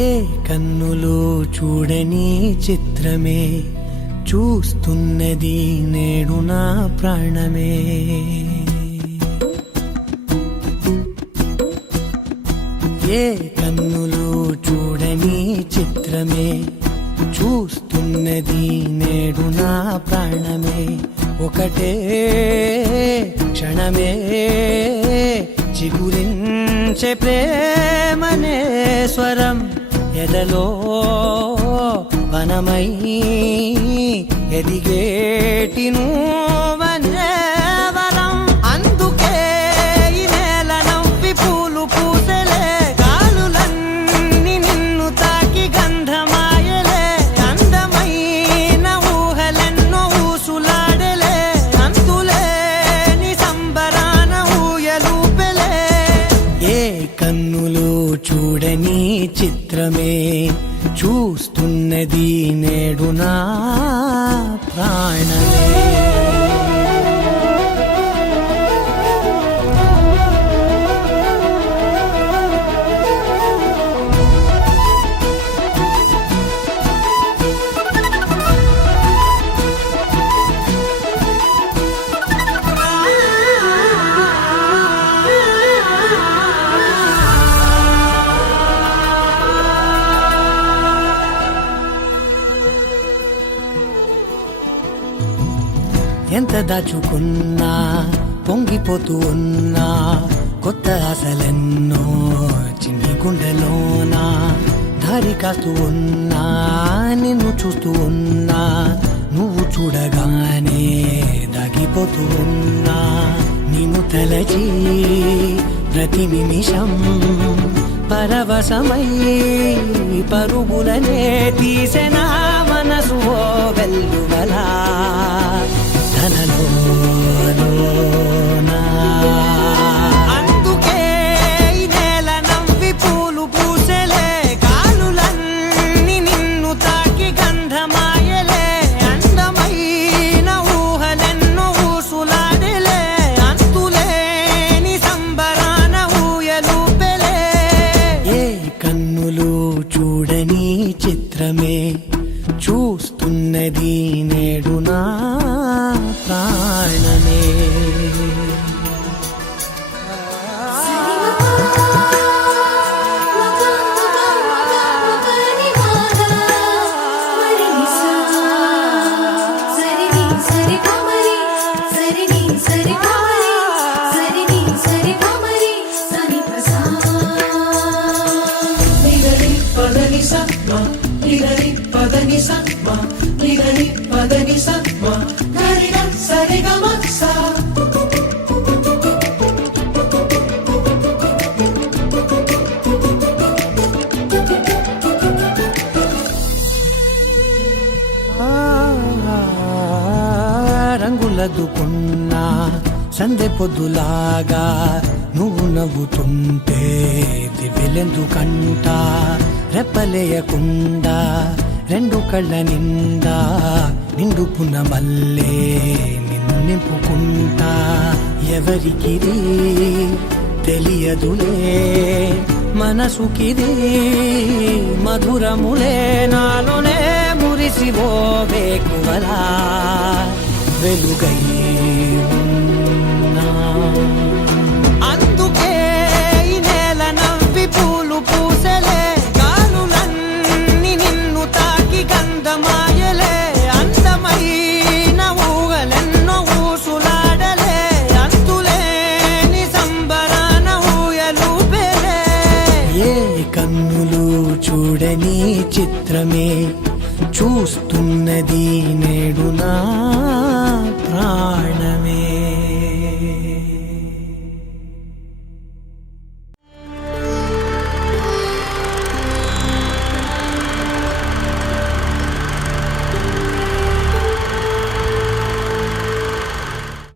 ఏ కన్నులు చూడని చిత్రమే చూస్తున్నది నేడు నా ప్రాణమే. ఏ కన్నులు చూడని చిత్రమే చూస్తున్నది నేడు నా ప్రాణమే. ఒకటే క్షణమే చిగురించే ప్రేమనే స్వరం ఎదలో వనమై ఎదిగేటి నువ్వనే వరం. అందుకే ఈ నేల నవ్వి పూలు పూసెలే, గాలులన్నీ నిన్ను తాకి గంధమాయలే. అందమైన ఊహలెన్నో ఊసులాడలే, అంతులేని సంబరాన ఊయలూపెలే. ఏ కన్నులు చూడని చిత్రమే చూస్తున్నది నేడు నా ప్రాణమే. ఎంత దాచుకున్నా పొంగిపోతూ ఉన్నా, కొత్త ఆశలెన్నో చిన్ని గుండెలోనా దారి కాస్తూ ఉన్నా. నిన్ను చూస్తూ ఉన్నా, నువ్వు చూడగానే దాగిపోతూ ఉన్నా. నిన్ను తలచి ప్రతి నిమిషం పరవశమై పరుగులనే తీసెనా మనసు ఓ వెల్లువలా తనలోనా. అందుకే ఈ నేల నవ్వి పూలు పూసెలే, గాలులన్నీ నిన్ను తాకి గంధమాయలే. అందమైన ఊహలెన్నో ఊసులాడలే, అంతులేని సంబరాన ఊయలూపెలే. ఏ కన్నులు చూడని చిత్రమే చూస్తున్నది నేడు నా ప్రాణమే. రంగులదుకున్నా సందె పొద్దులాగా నువ్వు నవ్వుతుంటే దివ్వెలెందుకంట. రెప్పలేయకుండా రెండు కళ్ళ నిండా నిండుకున్న మల్లే నిన్ను నింపుకుంటా. ఎవరికిది తెలియదులే మనసుకిది మధురములే, నాలోనే మురిసివో వేకువలా వెలుగై ఉన్నా. అందుకే ఈ నేల నవ్వి పూలు పూసెలే, గాలులన్నీ నిన్ను తాకి గంధమాయలే. అందమైన ఊహలెన్నో ఊసులాడలే, అంతులేని సంబరాన ఊయలూపెలే. ఏ కన్నులు చూడని చిత్రమే చూస్తున్నది నేడు నా ప్రాణమే.